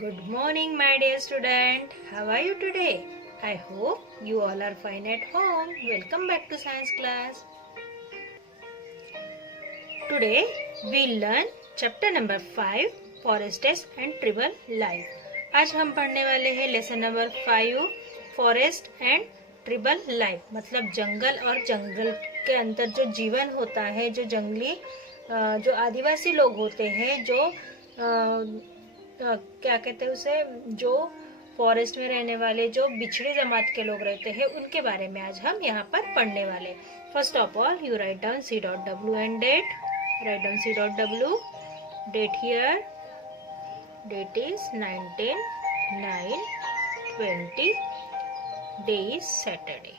Good morning, my dear student. How are you today? I hope you all are fine at home. Welcome back to science class. Today we learn chapter number 5 Forests and Tribal Life. आज हम पढ़ने वाले हैं lesson number 5 forest and tribal life, मतलब जंगल और जंगल के अंदर जो जीवन होता है, जो जंगली जो आदिवासी लोग होते हैं, जो क्या कहते हैं उसे, जो फॉरेस्ट में रहने वाले जो बिछड़ी जमात के लोग रहते हैं, उनके बारे में आज हम यहाँ पर पढ़ने वाले. First of all you write down C.W and date. Write down C.W. Date here. Date is 19/9/20. Day is Saturday.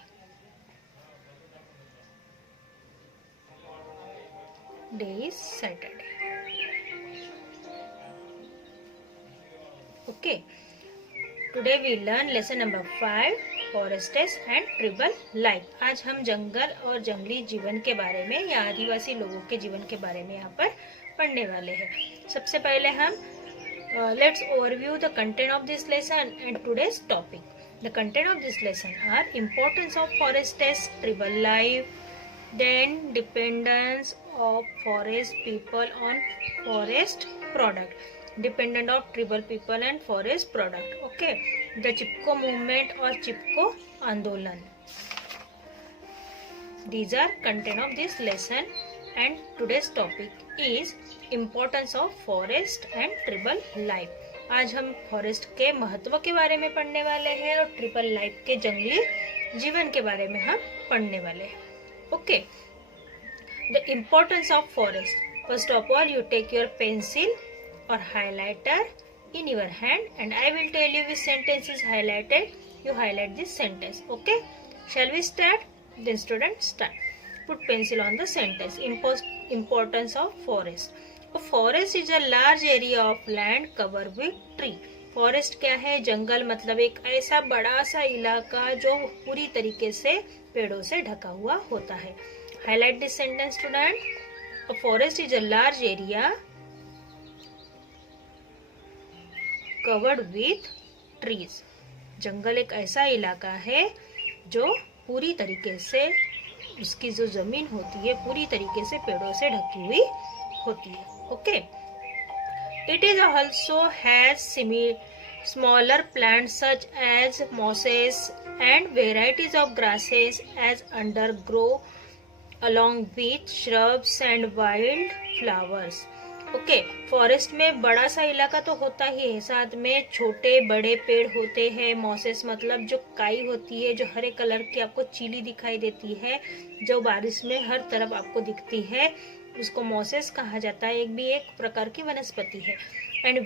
Day is Saturday. Okay. Today we learn lesson number 5 Forests and Tribal Life. आज हम जंगल और जंगली जीवन के बारे में या आदिवासी लोगों के जीवन के बारे में यहाँ पर पढ़ने वाले हैं. सबसे पहले हम let's overview the content of this lesson and today's topic. The content of this lesson are importance of forests, tribal life, then dependence of forest people on forest product. Dependent of tribal people and forest product. Okay. The Chipko movement और चिपको आंदोलन. These are content of this lesson and today's topic is importance of forest and tribal life. आज हम forest के महत्व के बारे में पढ़ने वाले हैं और ट्रिपल लाइफ के जंगली जीवन के बारे में हम पढ़ने वाले हैं. Okay. The importance of forest. First of all, you take your pencil or highlighter in your hand and I will tell you which sentence is highlighted. You highlight this sentence. Okay. Shall we start? Then students start. Put pencil on the sentence. Importance of forest. A forest is a large area of land covered with tree. Forest क्या है? जंगल, मतलब एक ऐसा बड़ा सा इलाका जो पूरी तरीके से पेड़ों से ढका हुआ होता है. Highlight this sentence, student. A forest is a large area covered with trees. जंगल एक ऐसा इलाका है जो पूरी तरीके से, उसकी जो जमीन होती है पूरी तरीके से पेड़ों से ढकी हुई होती है. Okay. It is also has smaller plants such as mosses and varieties of grasses as undergrow along with shrubs and wild flowers. Okay. Forest में बड़ा सा इलाका तो होता ही है, साथ में छोटे बड़े पेड़ होते हैं. मॉसेस मतलब जो काई होती है, जो हरे कलर की आपको चीली दिखाई देती है, जो बारिश में हर तरफ आपको दिखती है, उसको मॉसेस कहा जाता है. एक प्रकार की वनस्पति है. And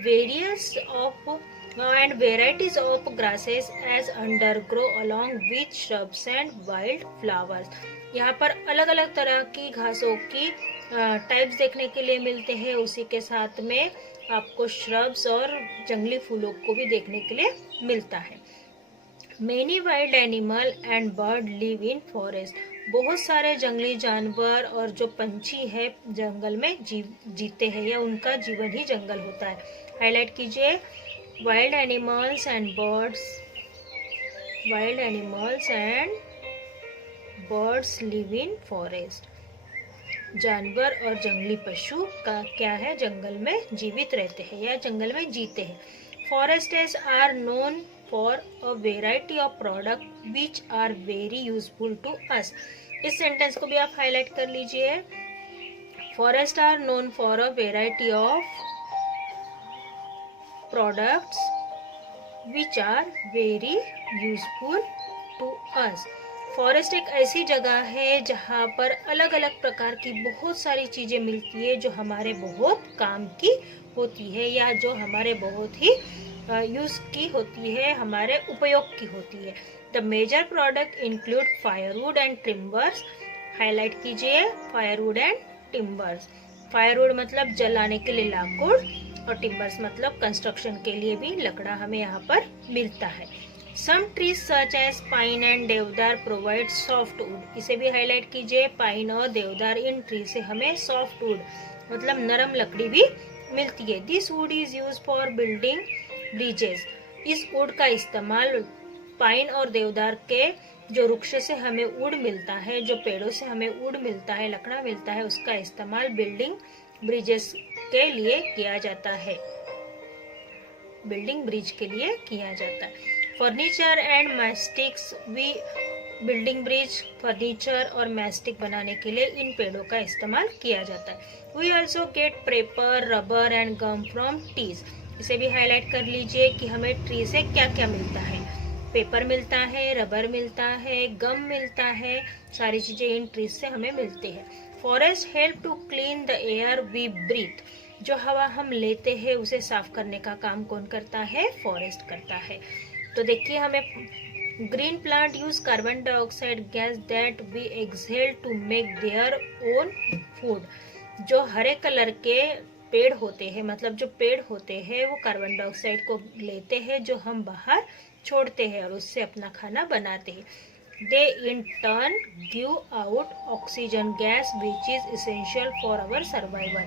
varieties of grasses as undergrowth along with shrubs and wild flowers. यहाँ पर अलग अलग तरह की घासों की टाइप्स देखने के लिए मिलते हैं. उसी के साथ में आपको श्रब्स और जंगली फूलों को भी देखने के लिए मिलता है. Many wild animal and bird live in forest. बहुत सारे जंगली जानवर और जो पंछी है जंगल में जीते हैं या उनका जीवन ही जंगल होता है. हाईलाइट कीजिए. Wild animals and birds live in forest. जानवर और जंगली पशु का क्या है? जंगल में जीवित रहते हैं या जंगल में जीते हैं. Forests are known for a variety of product which are very useful to us. इस सेंटेंस को भी आप हाईलाइट कर लीजिए. Forests are known for a variety of products which are very useful to us. Forest एक ऐसी जगह है जहाँ पर अलग अलग प्रकार की बहुत सारी चीजें मिलती है जो हमारे बहुत काम की होती है या जो हमारे बहुत ही यूज की होती है, हमारे उपयोग की होती है. The major product include firewood and timbers. Highlight कीजिए. Firewood and timbers. फायरवुड मतलब जलाने के लिए लाकुड़ और टिम्बर्स मतलब कंस्ट्रक्शन के लिए भी लकड़ा हमें यहाँ पर मिलता है. Some trees such as pine and deodar provide soft wood. इसे भी हाईलाइट कीजिए. पाइन और देवदार, इन ट्री से हमें सॉफ्ट वुड मतलब नरम लकड़ी भी मिलती है. This would is use for building bridges. इस वुड का इस्तेमाल पाइन और देवदार के जो वृक्ष से हमें वुड मिलता है, जो पेड़ों से हमें वुड मिलता है, लकड़ा मिलता है, उसका इस्तेमाल बिल्डिंग ब्रिजेस के लिए किया जाता है, बिल्डिंग ब्रिज के लिए किया जाता है। फर्नीचर एंड मैस्टिक्स भी बिल्डिंग ब्रिज, फर्नीचर और मैस्टिक बनाने के लिए इन पेड़ों का इस्तेमाल किया जाता है। We also get paper, rubber and gum from trees. इसे भी हाईलाइट कर लीजिए कि हमें ट्री से क्या क्या मिलता है। पेपर मिलता है, रबर मिलता है, गम मिलता है, सारी चीजें इन ट्रीज से हमें मिलती है। Forest help to clean the air we breathe. जो हवा हम लेते हैं उसे साफ करने का काम कौन करता है? फॉरेस्ट करता है। तो देखिए, हमें green plant use carbon dioxide gas that we exhale to make their own food. जो हरे कलर के पेड़ होते हैं, मतलब जो पेड़ होते हैं, वो कार्बन डाइऑक्साइड को लेते हैं जो हम बाहर छोड़ते हैं और उससे अपना खाना बनाते हैं। They in turn give out oxygen gas which is essential for our survival.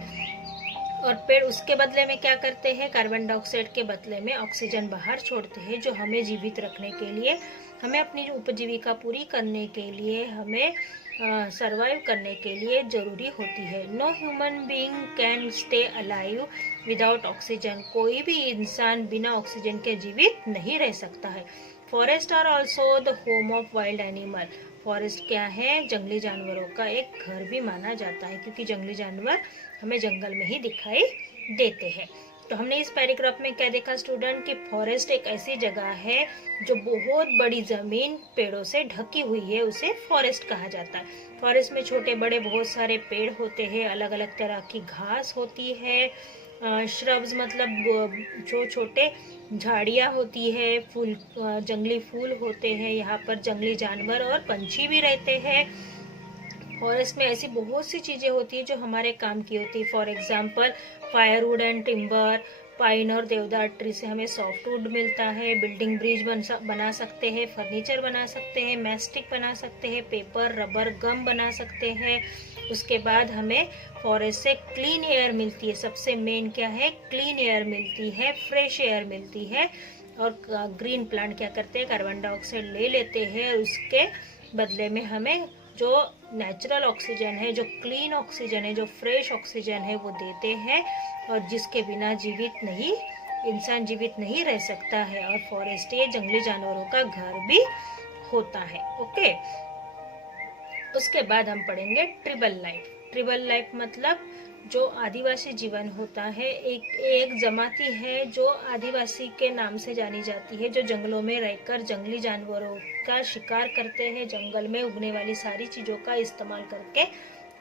और पेड़ उसके बदले में क्या करते हैं? कार्बन डाइऑक्साइड के बदले में ऑक्सीजन बाहर छोड़ते हैं, जो हमें जीवित रखने के लिए, हमें अपनी उपजीविका पूरी करने के लिए, हमें सरवाइव करने के लिए जरूरी होती है। No human being can stay alive without oxygen. कोई भी इंसान बिना ऑक्सीजन के जीवित नहीं रह सकता है। Forest are also the home of wild animal. Forest क्या है? जंगली जानवरों का एक घर भी माना जाता है, क्योंकि जंगली जानवर हमें जंगल में ही दिखाई देते हैं। तो हमने इस पैराग्राफ में क्या देखा स्टूडेंट, कि फॉरेस्ट एक ऐसी जगह है जो बहुत बड़ी जमीन पेड़ों से ढकी हुई है, उसे फॉरेस्ट कहा जाता है। फॉरेस्ट में छोटे बड़े बहुत सारे पेड़ होते हैं, अलग अलग तरह की घास होती है, श्रब्स मतलब जो छोटे झाड़ियाँ होती है, फूल, जंगली फूल होते हैं, यहाँ पर जंगली जानवर और पंछी भी रहते हैं। फॉरेस्ट में ऐसी बहुत सी चीजें होती है जो हमारे काम की होती है। For example firewood and timber. Pine और देवदार ट्री से हमें सॉफ्टवुड मिलता है, बिल्डिंग ब्रिज बना सकते हैं, फर्नीचर बना सकते हैं, मैस्टिक बना सकते हैं, पेपर, रबर, गम बना सकते हैं। उसके बाद हमें फॉरेस्ट से क्लीन एयर मिलती है। सबसे मेन क्या है? क्लीन एयर मिलती है, फ्रेश एयर मिलती है। और ग्रीन प्लांट क्या करते हैं? कार्बन डाइऑक्साइड ले लेते हैं, उसके बदले में हमें जो नेचुरल ऑक्सीजन है, जो क्लीन ऑक्सीजन है, जो फ्रेश ऑक्सीजन है, वो देते हैं, और जिसके बिना इंसान जीवित नहीं रह सकता है। और फॉरेस्ट ये जंगली जानवरों का घर भी होता है। ओके, उसके बाद हम पढ़ेंगे ट्रिबल लाइफ। ट्रिबल लाइफ मतलब जो आदिवासी जीवन होता है, एक जमाती है जो आदिवासी के नाम से जानी जाती है, जो जंगलों में रहकर जंगली जानवरों का शिकार करते हैं, जंगल में उगने वाली सारी चीजों का इस्तेमाल करके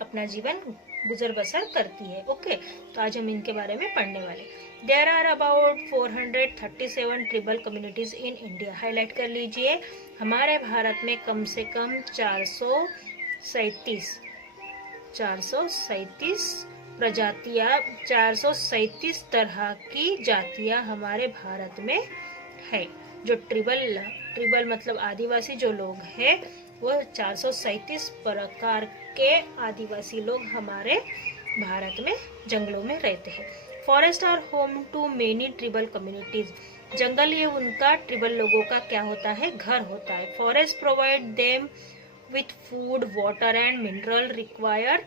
अपना जीवन गुजर बसर करती है। ओके, तो आज हम इनके बारे में पढ़ने वाले। There are about 437 tribal communities in India. Highlight कर लीजिए, हमारे भारत में कम से कम 437 प्रजातियां, 437 तरह की जातियां हमारे भारत में है। जो ट्रिबल मतलब आदिवासी जो लोग हैं, वो 437 प्रकार के आदिवासी लोग हमारे भारत में जंगलों में रहते हैं। Forest are home to many tribal communities. जंगल ये उनका ट्रिबल लोगों का क्या होता है? घर होता है। Forest provide them with food, water and mineral required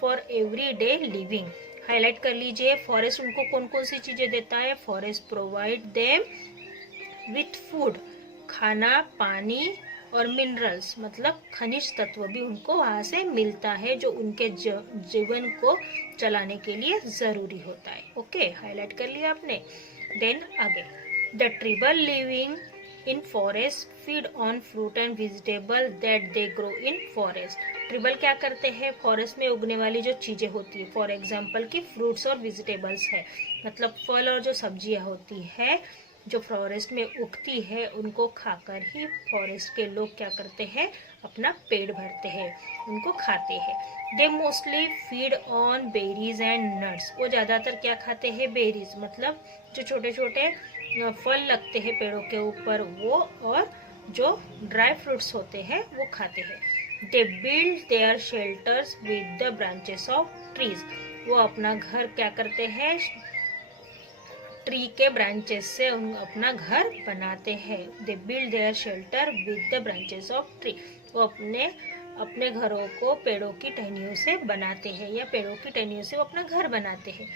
for every day living. Highlight कर लीजिए, फॉरेस्ट उनको कौन कौन सी चीजें देता है? Forest provide them with food, खाना, पानी, और मिनरल्स मतलब खनिज तत्व भी उनको वहां से मिलता है, जो उनके जीवन को चलाने के लिए जरूरी होता है। ओके, हाईलाइट कर लिया आपने। देन आगे, the tribal living in forest feed on fruit and vegetable that they grow in forest. Tribal क्या करते हैं? फॉरेस्ट में उगने वाली जो चीजें होती है, फॉर एग्जाम्पल की फ्रूट्स और वेजिटेबल्स है, मतलब फल और जो सब्जियां होती है जो फॉरेस्ट में उगती है, उनको खाकर ही फॉरेस्ट के लोग क्या करते हैं? अपना पेट भरते हैं, उनको खाते हैं। They mostly feed on berries and nuts. वो ज्यादातर क्या खाते हैं? बेरीज मतलब जो छोटे छोटे फल लगते हैं पेड़ों के ऊपर, वो, और जो ड्राई फ्रूट्स होते हैं वो खाते हैं। They build their shelters with the branches of trees. वो अपना घर क्या करते हैं? ट्री के ब्रांचेस से अपना घर बनाते हैं। They build their shelter with the branches of tree. वो अपने घरों को पेड़ों की टहनियों से बनाते हैं या पेड़ों की टहनियों से वो अपना घर बनाते हैं।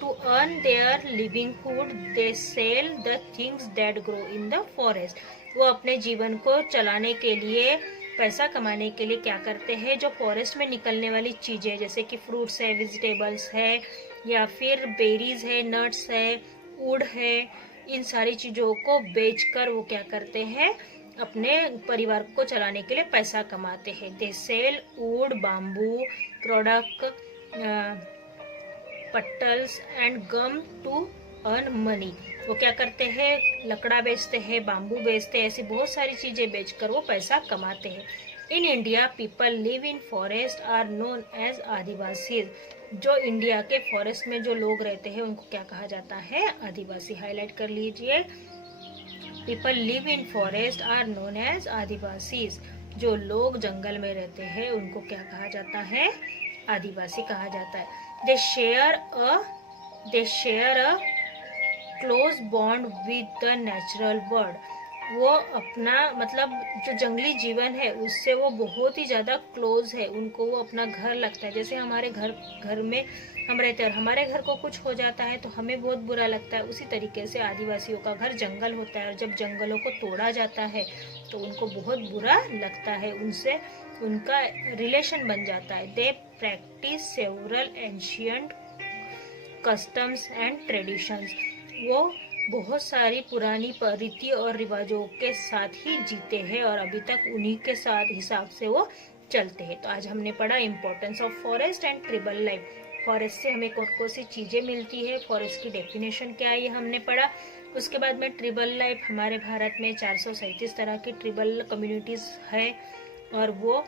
To earn their livelihood they sell the things that grow in the forest. वो अपने जीवन को चलाने के लिए, पैसा कमाने के लिए क्या करते हैं, जो फॉरेस्ट में निकलने वाली चीजें जैसे कि फ्रूट्स है, वेजिटेबल्स है, या फिर बेरीज है, नट्स है, वुड है, इन सारी चीजों को बेचकर वो क्या करते हैं, अपने परिवार को चलाने के लिए पैसा कमाते हैं। They sell wood, bamboo product, pattals and gum to earn money. वो क्या करते हैं, लकड़ा बेचते हैं, बाम्बू बेचते हैं, ऐसी बहुत सारी चीजें बेचकर वो पैसा कमाते हैं। In India people live in forest are known as adivasi. जो इंडिया के फॉरेस्ट में जो लोग रहते हैं उनको क्या कहा जाता है, आदिवासी। हाईलाइट कर लीजिए, people live in forest are known as adivasi. जो लोग जंगल में रहते हैं उनको क्या कहा जाता है, आदिवासी कहा जाता है। They share a close bond with the natural world. वो अपना मतलब जो जंगली जीवन है उससे वो बहुत ही ज़्यादा क्लोज है, उनको वो अपना घर लगता है। जैसे हमारे घर में हम रहते हैं और हमारे घर को कुछ हो जाता है तो हमें बहुत बुरा लगता है, उसी तरीके से आदिवासियों का घर जंगल होता है और जब जंगलों को तोड़ा जाता है तो उनको बहुत बुरा लगता है, उनसे उनका रिलेशन बन जाता है। They practise several ancient customs and traditions. वो बहुत सारी पुरानी रीति और रिवाजों के साथ ही जीते हैं और अभी तक उन्हीं के साथ हिसाब से वो चलते हैं। तो आज हमने पढ़ा importance of forest and tribal life. Forest से हमें कौन कौन सी चीजें मिलती है, फॉरेस्ट की डेफिनेशन क्या है, ये हमने पढ़ा। उसके बाद में ट्रिबल लाइफ, हमारे भारत में 437 तरह की ट्रिबल कम्युनिटीज है और वो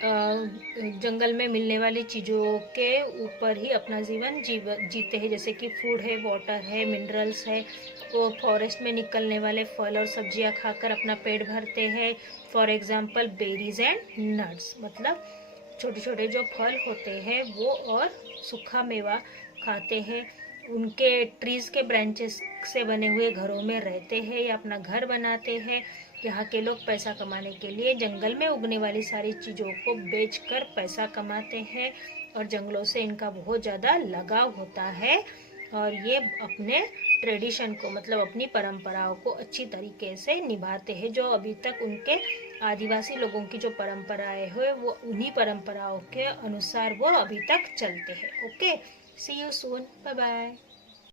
जंगल में मिलने वाली चीज़ों के ऊपर ही अपना जीवन जीते हैं, जैसे कि फूड है, वाटर है, मिनरल्स है। वो फॉरेस्ट में निकलने वाले फल और सब्जियां खाकर अपना पेट भरते हैं। For example berries and nuts, मतलब छोटे छोटे जो फल होते हैं वो और सूखा मेवा खाते हैं। उनके ट्रीज के ब्रांचेस से बने हुए घरों में रहते हैं या अपना घर बनाते हैं। यहाँ के लोग पैसा कमाने के लिए जंगल में उगने वाली सारी चीज़ों को बेचकर पैसा कमाते हैं और जंगलों से इनका बहुत ज़्यादा लगाव होता है और ये अपने ट्रेडिशन को, मतलब अपनी परंपराओं को अच्छी तरीके से निभाते हैं। जो अभी तक उनके आदिवासी लोगों की जो परंपराएं हैं वो उन्हीं परंपराओं के अनुसार वो अभी तक चलते हैं। Okay, see you soon, bye bye.